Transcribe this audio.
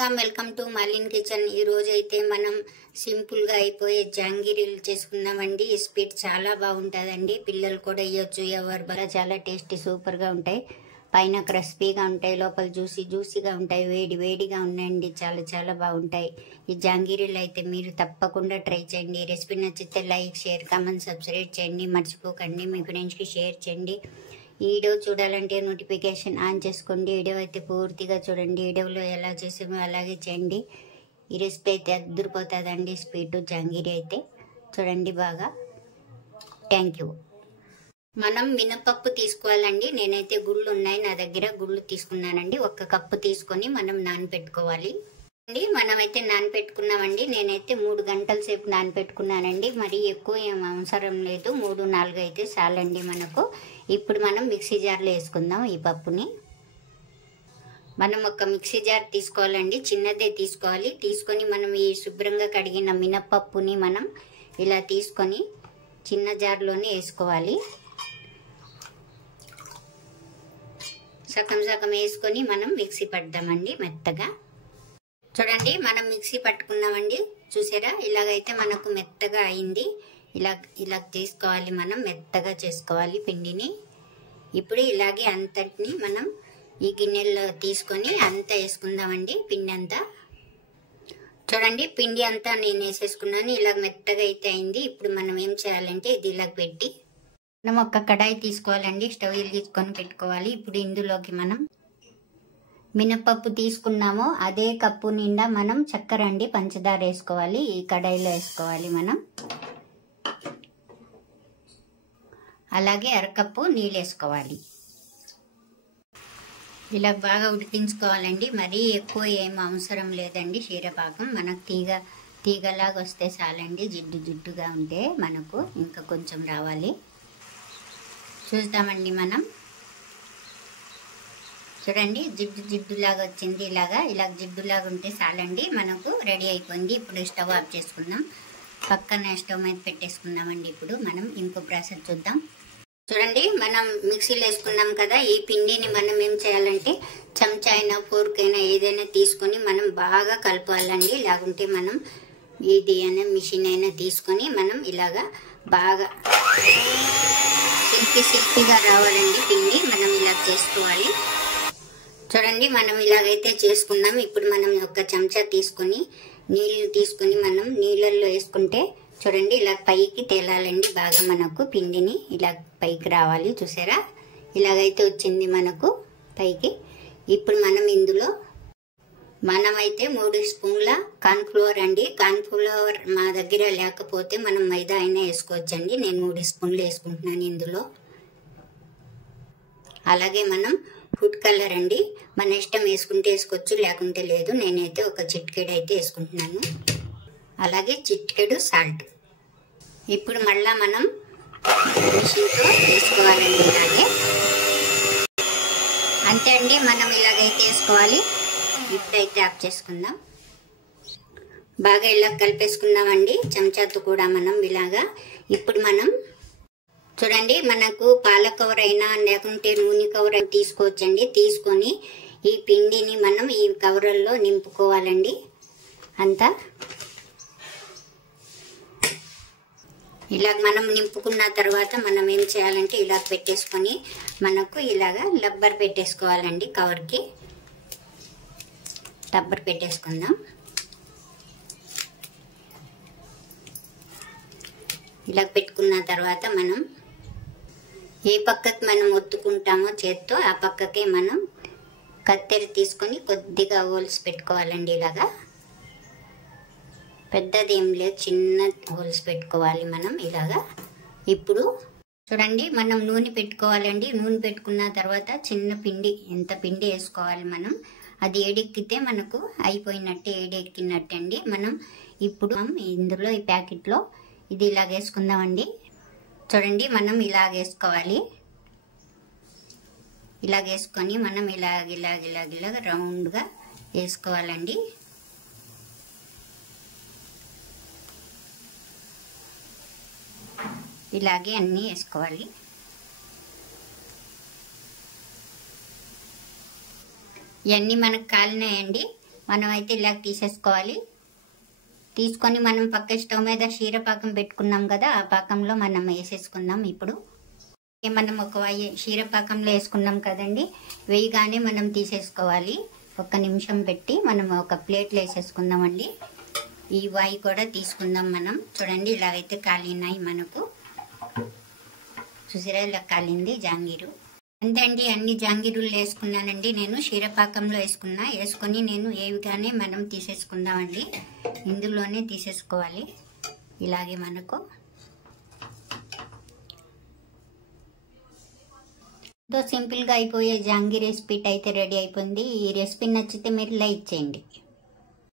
Welcome to మాలిన్ kitchen. ఈ రోజు అయితే మనం సింపుల్ గా అయిపోయే జాంగిరీలు చేసుకుందామండి. ఈ స్వీట్ చాలా బాగుంటుందండి, పిల్లలు కూడా ఇవ్వచ్చు, ఎవరు బాగా చాలా టేస్టీ సూపర్ గా ఉంటాయి. పైన క్రిస్పీగా ఉంటాయి, లోపల జ్యూసీగా ఉంటాయి, వేడి వేడిగా ఉన్నాయండి, చాలా చాలా బాగుంటాయి ఈ జాంగిరీలు. అయితే మీరు తప్పకుండా ట్రై చేయండి. రెసిపీ నచ్చితే లైక్, షేర్, కామెంట్, సబ్స్క్రైబ్ చేయండి, మర్చిపోకండి. మీ ఫ్రెండ్స్ కి షేర్ చేయండి. ఈ వీడియో చూడాలంటే నోటిఫికేషన్ ఆన్ చేసుకోండి. వీడియో అయితే పూర్తిగా చూడండి. వీడియోలో ఎలా చేసామో అలాగే చేయండి. ఈ రెసిపీ అయితే అద్దరిపోతుందండి, స్వీట్ జాంగిరీ అయితే చూడండి బాగా. Thank you. మనం మినపప్పు తీసుకోవాలండి. నేనైతే గుళ్ళు ఉన్నాయి నా దగ్గర, గుళ్ళు తీసుకున్నానండి. 1 కప్పు తీసుకొని మనం నానబెట్టుకోవాలి అండి. మనమైతే నానబెట్టుకున్నామండి. నేనైతే 3 గంటల సేపు నానబెట్టుకున్నానండి. మరి ఎక్కువ ఏం అవసరం లేదు, 3-4 అయితే చాలండి మనకు. ఇప్పుడు మనం మిక్సీ జార్లో వేసుకుందాం ఈ పప్పుని. మనం ఒక మిక్సీ జార్ తీసుకోవాలండి, చిన్నదే తీసుకోవాలి. తీసుకొని మనం ఈ శుభ్రంగా కడిగిన మినపప్పుని మనం ఇలా తీసుకొని చిన్న జార్లోనే వేసుకోవాలి. సగం సగం వేసుకొని మనం మిక్సీ పడదామండి మెత్తగా. చూడండి మనం మిక్సీ పట్టుకున్నామండి, చూసారా? ఇలాగైతే మనకు మెత్తగా అయింది. ఇలా తీసుకోవాలి, మనం మెత్తగా చేసుకోవాలి పిండిని. ఇప్పుడు ఇలాగే అంతటిని మనం ఈ గిన్నెల్లో తీసుకొని అంతా వేసుకుందామండి, పిండి అంతా. చూడంండి పిండి అంతా నేను వేసేసుకున్నాను. ఇలా మెత్తగా అయితే అయింది. ఇప్పుడు మనం ఏం చేయాలంటే ఇది ఇలా పెట్టి మనం ఒక కడాయి తీసుకోవాలండి, స్టవ్ వెలిగించుకొని పెట్టుకోవాలి. ఇప్పుడు ఇందులోకి మనం మినపప్పు తీసుకున్నాము, అదే కప్పు నిండా మనం చక్కెర అండి, పంచదార వేసుకోవాలి. ఈ కడాయిలో వేసుకోవాలి మనం. అలాగే 1/2 కప్పు నీళ్ళు వేసుకోవాలి. ఇలా బాగా ఉడికించుకోవాలండి. మరీ ఎక్కువ ఏం అవసరం లేదండి. క్షీరపాకం మనకు తీగలాగా వస్తే చాలండి. జిడ్డుగా ఉంటే మనకు ఇంకా కొంచెం రావాలి. చూద్దామండి మనం. చూడండి జిడ్డులాగా వచ్చింది. ఇలా జిడ్డులాగా ఉంటే చాలండి, మనకు రెడీ అయిపోయింది. ఇప్పుడు స్టవ్ ఆఫ్ చేసుకుందాం, పక్కన స్టవ్ మీద పెట్టేసుకుందామండి. ఇప్పుడు మనం ఇంకో ప్రాసెస్ చూద్దాం. చూడండి మనం మిక్సీలో వేసుకున్నాం కదా, ఈ పిండిని మనం ఏం చేయాలంటే చెంచా అయినా ఫోర్క్ అయినా ఏదైనా తీసుకొని మనం బాగా కలపాలండి. ఇలాగుంటే మనం ఇది అయినా మిషన్ అయినా తీసుకొని మనం ఇలాగా బాగా సిల్కీగా రావాలండి పిండి, మనం ఇలా చేసుకోవాలి. చూడండి మనం ఇలాగైతే చేసుకున్నాం. ఇప్పుడు మనం ఒక చెంచా తీసుకొని నీళ్లు తీసుకొని మనం నీళ్ళల్లో వేసుకుంటే చూడండి ఇలా పైకి తేలాలండి బాగా, మనకు పిండిని ఇలా పైకి రావాలి. చూసారా? ఇలాగైతే వచ్చింది మనకు పైకి. ఇప్పుడు మనం ఇందులో మనమైతే 3 స్పూన్ల కార్న్ఫ్లవర్ అండి. కార్న్ఫ్లవర్ మా దగ్గర లేకపోతే మనం మైదా అయినా వేసుకోవచ్చండి. నేను 3 స్పూన్లు వేసుకుంటున్నాను ఇందులో. అలాగే మనం ఫుడ్ కలర్ అండి, మన ఇష్టం వేసుకుంటే వేసుకోవచ్చు, లేకుంటే లేదు. నేనైతే ఒక చిటికెడు అయితే వేసుకుంటున్నాను. అలాగే చిటికెడు సాల్ట్. ఇప్పుడు మళ్ళా మనం మిషన్తో వేసుకోవాలండి ఇలాగే. అంతే అండి, మనం ఇలాగైతే వేసుకోవాలి. ఇప్పుడైతే ఆఫ్ చేసుకుందాం. బాగా ఇలా కలిపేసుకుందామండి చెంచాతో కూడా మనం ఇలాగా. ఇప్పుడు మనం చూడండి మనకు పాల కవర్ అయినా లేకుంటే నూనె కవర్ అయినా తీసుకోవచ్చండి. తీసుకొని ఈ పిండిని మనం ఈ కవర్లో నింపుకోవాలండి అంతా. ఇలా మనం నింపుకున్న తర్వాత మనం ఏం చేయాలంటే ఇలా పెట్టేసుకొని మనకు ఇలాగా రబ్బర్ పెట్టేసుకోవాలండి. కవర్కి రబ్బర్ పెట్టేసుకుందాం. ఇలా పెట్టుకున్న తర్వాత మనం ఏ పక్కకి మనం ఒత్తుకుంటామో చేత్తో ఆ పక్కకే మనం కత్తెర తీసుకొని కొద్దిగా హోల్స్ పెట్టుకోవాలండి. ఇలాగా పెద్దది ఏం లేదు, చిన్న హోల్స్ పెట్టుకోవాలి మనం ఇలాగా. ఇప్పుడు చూడండి మనం నూనె పెట్టుకోవాలండి. నూనె పెట్టుకున్న తర్వాత చిన్న పిండి, ఎంత పిండి వేసుకోవాలి మనం. అది ఏడెక్కితే మనకు అయిపోయినట్టే, ఏడెక్కినట్టే అండి. మనం ఇప్పుడు ఇందులో ఈ ప్యాకెట్లో ఇది ఇలాగ వేసుకుందామండి. చూడండి మనం ఇలాగ వేసుకోవాలి. ఇలాగ వేసుకొని మనం ఇలాగ రౌండ్గా వేసుకోవాలండి. ఇలాగే అన్నీ వేసుకోవాలి. ఇవన్నీ మనకు కాలినాయండి. మనం అయితే ఇలా తీసేసుకోవాలి. తీసుకొని మనం పక్క స్టవ్ మీద క్షీరపాకం పెట్టుకున్నాం కదా, ఆ పాకంలో మనం వేసేసుకుందాం. ఇప్పుడు మనం ఒక క్షీరపాకంలో వేసుకున్నాం కదండి, వేయగానే మనం తీసేసుకోవాలి. 1 నిమిషం పెట్టి మనం ఒక ప్లేట్లో వేసేసుకుందామండి. ఈ వాయి కూడా తీసుకుందాం మనం. చూడండి ఇలా అయితే కాలినాయి మనకు. చూసిరా ఇలా కాలింది జాంగీరు. అంతే అండి, అన్ని జాంగీరులు వేసుకున్నానండి. నేను క్షీరపాకంలో వేసుకొని నేను ఏవిగానే మనం తీసేసుకుందామండి. ఇందులోనే తీసేసుకోవాలి. ఇలాగే మనకు ఎంతో సింపుల్గా అయిపోయే జాంగీర్ రెసిపీ అయితే రెడీ అయిపోయింది. ఈ రెసిపీ నచ్చితే మీరు లైక్ చేయండి.